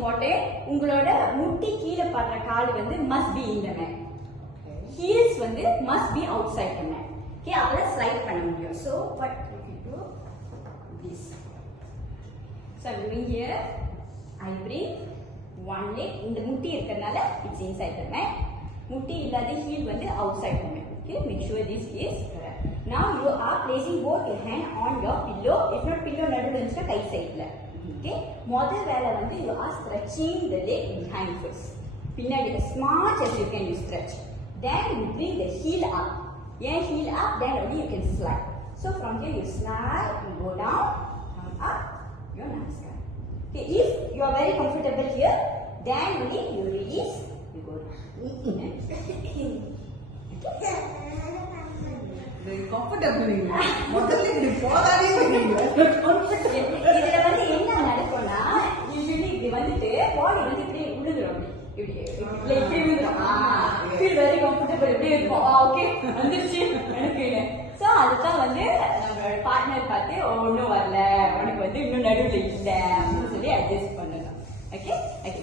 important. உங்களோட முட்டி கீழ படுற கால் வந்து must be in the mat. Heels வந்து must be outside the mat. Okay, அப்பல slide பண்ண முடியும். So what you do this. So I'm doing here. I bring one leg. இந்த முட்டி இருக்கறனால it's inside the mat. முட்டி இல்லாத heel வந்து outside the mat. Okay, make sure this is correct. Now you are placing both your hand on your pillow. If not pillow நடுவுல இருந்துச்சுனா கை சைடுல. Okay, முதல் வேலை வந்து you are stretching the leg behind first. பின்னாடி as much as you can you stretch. Then you bring the heel up. Yeah, heel up, then only you can slide. So from here you slide, you go down, come up, your namaskar. Okay, if you are very comfortable here, then only you release, you go down. Very comfortable. முதல்ல இப்படி போகாதே இருக்கீங்க. இதுல வந்து என்ன நடக்கும்னா யூசுவலி இப்படி வந்துட்டு பாடி வந்து இப்படி விழுந்துரும் இப்படி லைக் விழுந்துரும் ஃபீல் வெரி கம்ஃபர்டபிள் இப்படி இருக்கும் ஓகே வந்துருச்சு எனக்கு சோ அதுதான் வந்து நம்மளோட பார்ட்னர் பார்த்து ஒன்றும் வரல உனக்கு வந்து இன்னும் நடுவில் இல்லை அப்படின்னு சொல்லி அட்ஜஸ்ட் பண்ணணும் ஓகே ஓகே